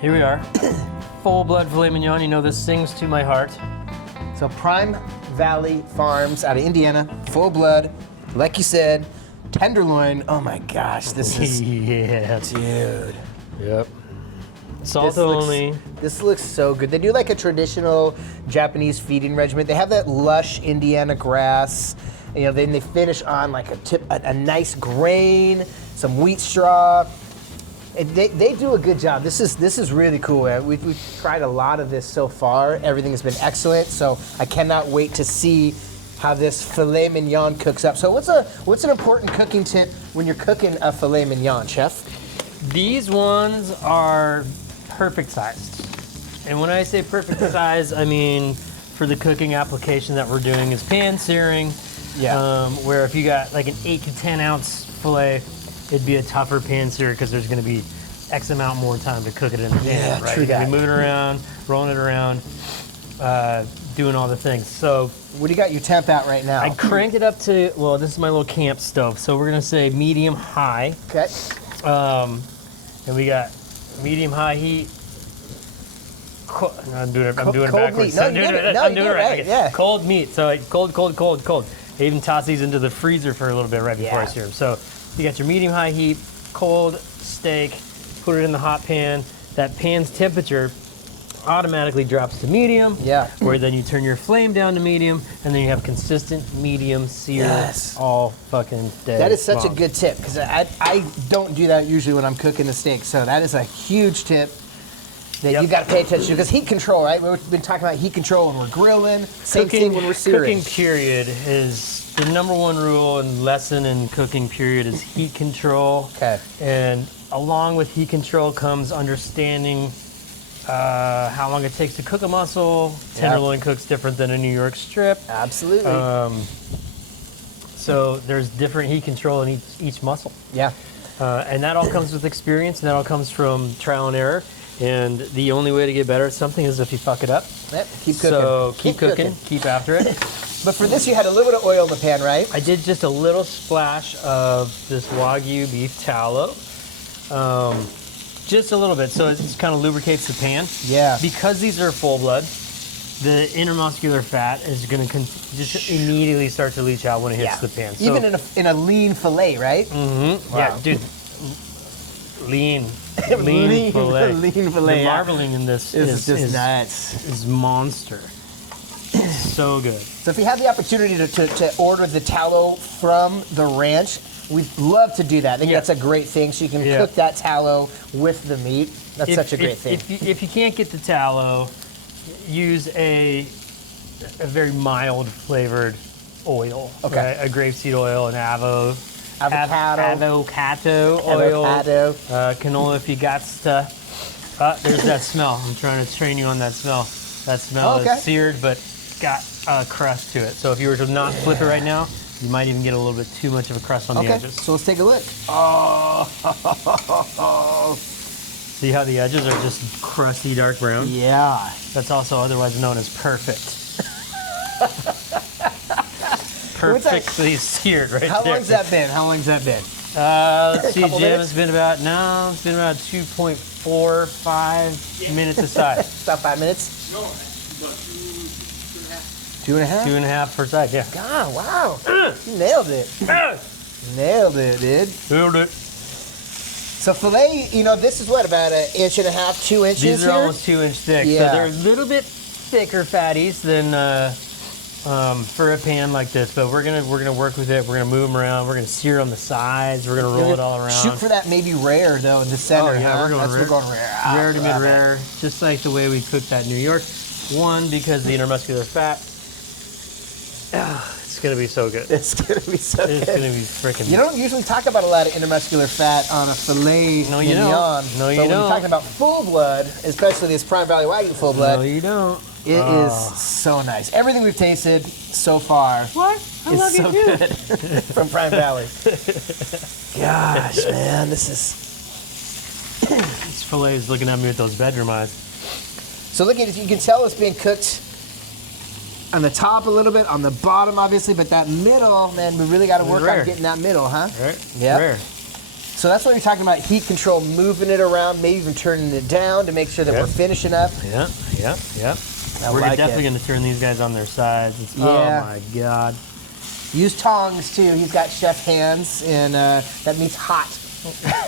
Here we are. Full blood filet mignon. You know this sings to my heart. So Prime Valley Farms out of Indiana, full blood, like you said, tenderloin. Oh my gosh, this is, Yeah. dude. Yep. Salt This looks- only. This looks so good. They do like a traditional Japanese feeding regimen. They have that lush Indiana grass. You know, then they finish on like a nice grain, some wheat straw. And they do a good job. This is really cool. We've tried a lot of this so far. Everything has been excellent. So I cannot wait to see how this filet mignon cooks up. So what's an important cooking tip when you're cooking a filet mignon, chef? These ones are perfect sized. And when I say perfect size, I mean for the cooking application that we're doing is pan searing. Yeah. Where if you got like an 8 to 10 ounce filet, it'd be a tougher pan sear because there's going to be X amount more time to cook it in the pan. Yeah, right? true You're gonna be that. moving around, rolling it around, doing all the things. So What do you got your temp at right now? I cranked it up to, well, this is my little camp stove. So we're going to say medium high. Okay. And we got medium high heat. I'm doing it Cold backwards. meat. No, I'm you doing did it. it. No, I'm you doing did it it right. right, Okay. yeah. Cold meat. So like cold. I even toss these into the freezer for a little bit right before I Yeah. sear them. So you got your medium high heat, cold steak, put it in the hot pan. That pan's temperature automatically drops to medium. Yeah. Where then you turn your flame down to medium, and then you have consistent medium sear Yes. all fucking day. That is such a long. good tip because I don't do that usually when I'm cooking a steak. So that is a huge tip that Yep. you got to pay attention to because heat control, right? We've been talking about heat control when we're grilling. Same thing when we're searing. Cooking period is the number one rule and lesson in cooking period is heat control. Okay. And along with heat control comes understanding how long it takes to cook a muscle. Tenderloin cooks different than a New York strip. Absolutely. So there's different heat control in each muscle. Yeah. And that all comes with experience, and that all comes from trial and error. And the only way to get better at something is if you fuck it up. Yep. Keep cooking. So keep cooking, keep after it. But for this, you had a little bit of oil in the pan, right? I did just a little splash of this Wagyu beef tallow. Just a little bit, so it just kind of lubricates the pan. Yeah. Because these are full blood, the intermuscular fat is going to just immediately start to leach out when it hits the pan. So, Even in a lean fillet, right? Mhm. Wow. Yeah, dude. Lean Lean fillet. lean The fillet, yeah. marbling in this It's just nuts. is monster. So good. So if you have the opportunity to order the tallow from the ranch, we'd love to do that. I think Yeah. that's a great thing. So you can Yeah. cook that tallow with the meat. That's such a great thing. If you can't get the tallow, use a very mild flavored oil. Okay. Right? A grapeseed oil, an avocado oil, Avocado. canola if you got stuff. There's that smell. I'm trying to train you on that smell. That smell Okay. is seared but got a crust to it. So if you were to not flip it right now, you might even get a little bit too much of a crust on the Okay, edges. so let's take a look. See how the edges are just crusty dark brown? Yeah. That's also otherwise known as perfect. What's that? Perfectly seared right How there. long's that been? How long's that been? Let's see, couple Jim. minutes? It's been about 2.45 minutes aside. About 5 minutes? No, about 2.5? 2.5 per side, yeah. God, wow. You nailed it. Nailed it, dude. Filled it. So filet, this is what, about 1.5 inches, 2 inches These here? are almost 2 inch thick. Yeah. So they're a little bit thicker fatties than for a pan like this, but we're gonna work with it. We're gonna move them around. We're gonna sear on the sides. We're gonna roll it all around. Shoot for that maybe rare, though, in the center. Oh, yeah, huh? we're going That's rare. We're going rare. Rare to Love it. mid-rare, just like the way we cooked that New York. One, because the intermuscular fat. It's gonna be so good. It's going to be so It's good. gonna be freaking. You don't usually talk about a lot of intermuscular fat on a filet No, you mignon. don't. No, you but when don't. you're talking about full blood, especially this Prime Valley Wagyu full blood, No, you don't. it is so nice. Everything we've tasted so far What? I is love so you too. good from Prime Valley. Gosh, man, this is... This fillet is looking at me with those bedroom eyes. So look at it, you can tell it's being cooked on the top a little bit, on the bottom obviously, but that middle, man, we really got to work Rare. on getting that middle, huh? Right? Yep. Rare. So that's what you're talking about, heat control, moving it around, maybe even turning it down to make sure that we're finishing up. Yeah. We're like definitely it. going to turn these guys on their sides. Yeah. Oh my God. Use tongs too. He's got chef hands, and that means hot.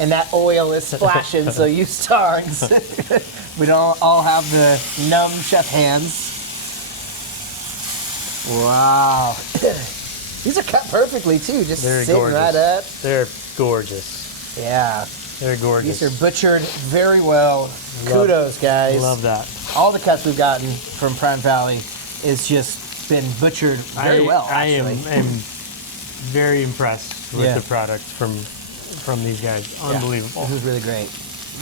And that oil is splashing, so use tongs. We don't all have the numb chef hands. Wow. These are cut perfectly too, just They're sitting gorgeous. right up. They're gorgeous. Yeah. They're gorgeous. These are butchered very well. Kudos, guys. Love that. All the cuts we've gotten from Prime Valley is just been butchered very well, I actually. am very impressed with Yeah. the product from these guys. Unbelievable. This is really great.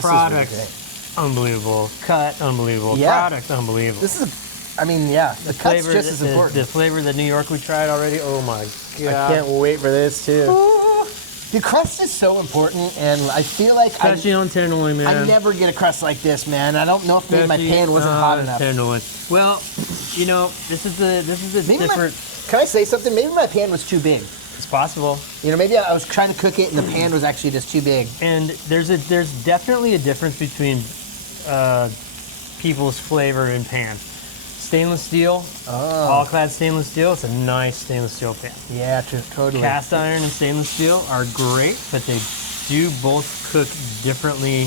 Product, This is unbelievable. Cut, unbelievable. Yeah. Product, unbelievable. really great. This is, the cut's just as important. The flavor that New York we tried already. Oh my God. I can't wait for this too. The crust is so important, and I feel like Especially on tenderloin, man. I never get a crust like this, man. I don't know if maybe my pan wasn't hot enough. Tenderloin. Well, you know, this is a Maybe different. Can I say something? Maybe my pan was too big. It's possible. You know, maybe I was trying to cook it and the pan was actually just too big. And there's definitely a difference between people's flavor and pan. Stainless steel, all-clad stainless steel. It's a nice stainless steel pan. Yeah, totally. Cast iron and stainless steel are great, but they do both cook differently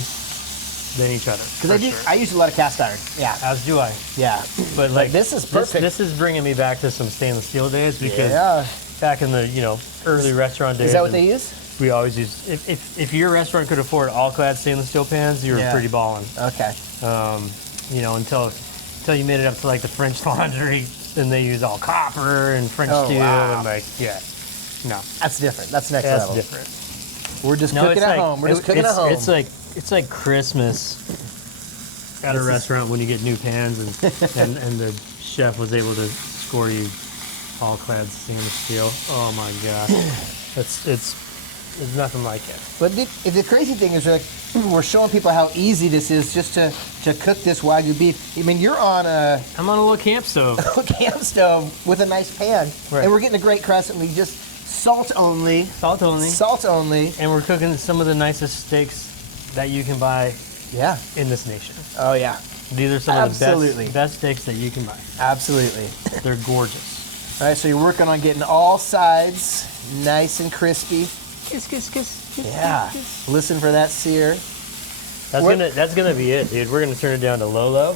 than each other. Because I use a lot of cast iron. Yeah, As do I. yeah. But like this is perfect. This is bringing me back to some stainless steel days because back in the early restaurant days. Is that what they use? We always use. If your restaurant could afford all-clad stainless steel pans, you were pretty ballin'. Okay. Until you made it up to like the French Laundry, then they use all copper and French steel and no, That's different. That's next that's level. different. We're just cooking at home. We're just cooking at home. It's like Christmas at a restaurant when you get new pans and the chef was able to score you all-clad stainless steel. Oh my gosh, it's nothing like it. But the crazy thing is, we're showing people how easy this is just to cook this Wagyu beef. I mean, you're on I'm on a little camp stove. camp stove with a nice pan, Right. and we're getting a great crust, and we just salt only. Salt only. Salt only. And we're cooking some of the nicest steaks that you can buy Yeah. in this nation. Oh yeah. These are some Absolutely. of the best steaks that you can buy. Absolutely. They're gorgeous. All right, so you're working on getting all sides nice and crispy. Kiss, kiss, kiss. Yeah. Listen for that sear. That's gonna be it, dude. We're gonna turn it down to low.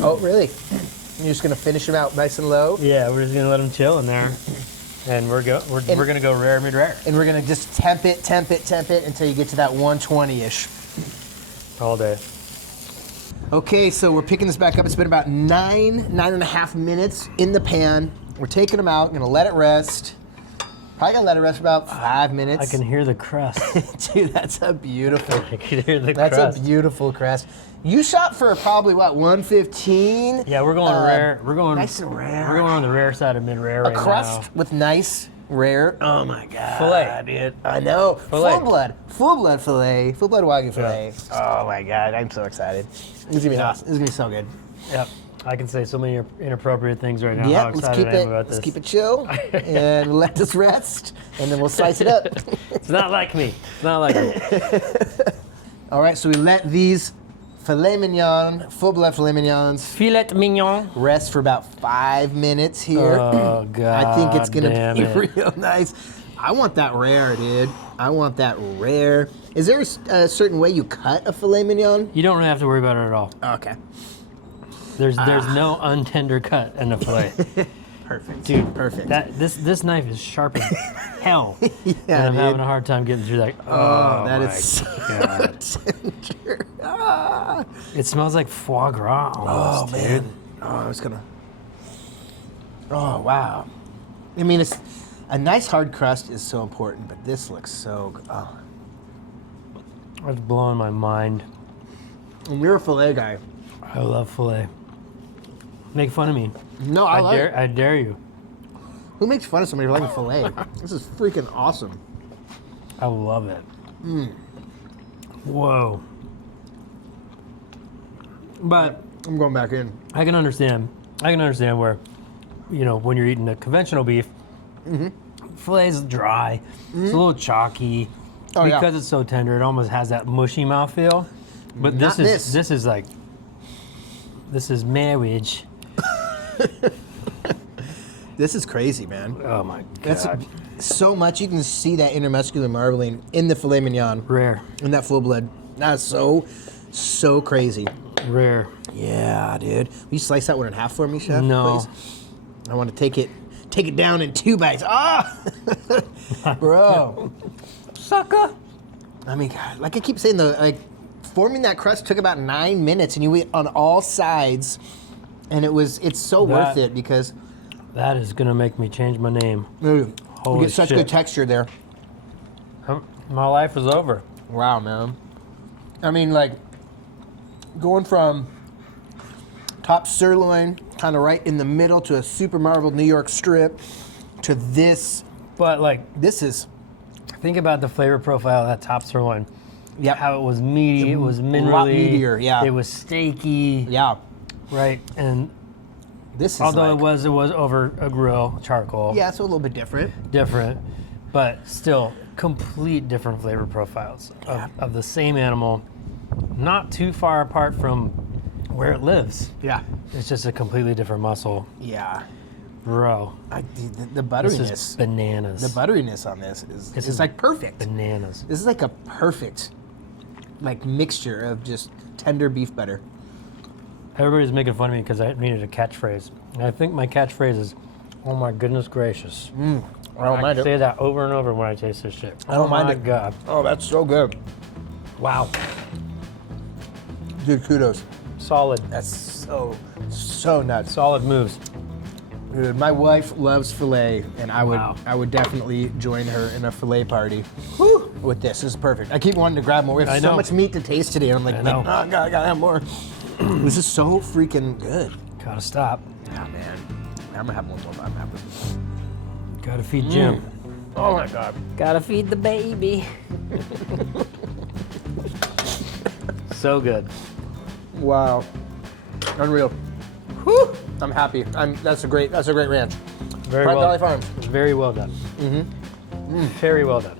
Oh, really? You're just gonna finish them out nice and low, Yeah, we're just gonna let them chill in there, and we're gonna go rare, mid rare and we're gonna just temp it until you get to that 120-ish. all day. Okay, so we're picking this back up. It's been about 9.5 minutes in the pan. We're taking them out, gonna let it rest. Probably gonna let it rest for about 5 minutes. I can hear the crust. Dude, that's a beautiful. I can hear the That's crust. a beautiful crust. You shot for probably what, 115? Yeah, we're going rare. We're going nice and rare. We're going on the rare side of mid rare right Crust with nice rare. Oh my god, Filet. dude! I know. Filet. Full blood filet, full blood Wagyu filet. Oh my god, I'm so excited. This is gonna be awesome. This is gonna be so good. now. Yep. I can say so many inappropriate things right now. Yeah, How excited I am about this. let's keep it chill and let this rest, and then we'll slice it up. It's not like me. It's not like me. All right, so we let these filet mignon, full blood filet mignons, Filet mignon. rest for about 5 minutes here. Oh god. I think it's gonna damn be it. real nice. I want that rare, dude. I want that rare. Is there a certain way you cut a filet mignon? You don't have to worry about it at all. Okay. There's no untender cut in a fillet. Perfect. Dude, perfect. This knife is sharp as hell. Yeah, and I'm dude. having a hard time getting through that. Oh, that my is so God. tender. Ah. It smells like foie gras almost, Oh, dude. man. Oh, I was gonna. Oh, wow. I mean, it's a nice hard crust is so important, but this looks so good. Oh. It's blowing my mind. And you're a filet guy. I love filet. Make fun of me. No, I like it. I dare you. Who makes fun of somebody for liking filet? This is freaking awesome. I love it. Whoa. But I'm going back in. I can understand where, when you're eating a conventional beef, filet's dry. It's a little chalky. Oh, yeah. because it's so tender, it almost has that mushy mouthfeel. But Not this. this is like, this is marriage. This is crazy, man. Oh my That's god. so much. You can see that intermuscular marbling in the filet mignon, Rare. in that full blood. That's so crazy. Rare. Yeah, dude. Will you slice that one in half for me, chef? No. Please? I want to take it down in 2 bites. Ah, bro, Sucker. I mean, God, like I keep saying, forming that crust took about 9 minutes, and you went on all sides, and it's so worth it because That is gonna make me change my name. you Holy get such shit. good texture there. My life is over. Wow, man. I mean, like, going from top sirloin, kind of right in the middle, to a super marbled New York strip, to this. But like, This is, think about the flavor profile of that top sirloin. Yep. How it was meaty, it was a minerally. lot meatier, yeah. It was steaky. yeah, Right. And this is although like, it was over a grill, charcoal. yeah, it's a little bit different. Different, but still complete different flavor profiles of the same animal, not too far apart from where it lives. Yeah. It's just a completely different muscle. Yeah. Bro, The this butteriness. is bananas. The butteriness on this is like perfect. Bananas. This is like a perfect, like, mixture of just tender beef butter. Everybody's making fun of me because I needed a catchphrase. And I think my catchphrase is, oh my goodness gracious. I don't I mind say it. that over and over when I taste this shit. I don't mind my it. God. Oh, that's so good. Wow. Dude, kudos. Solid. That's so nuts. Solid moves. Dude, my wife loves filet, and Wow. I would definitely join her in a filet party with this. This is perfect. I keep wanting to grab more. We have I so know. much meat to taste today. I'm like, I know. oh, God, I gotta have more. This is so freaking good. Gotta stop. Oh, man. I'm gonna have one more. I'm happy. Gotta feed Jim. Oh, my God. Gotta feed the baby. So good. Wow. Unreal. Whew. I'm happy. That's a great ranch. Very Pride well. Valley Farms. Very well done. Very well done.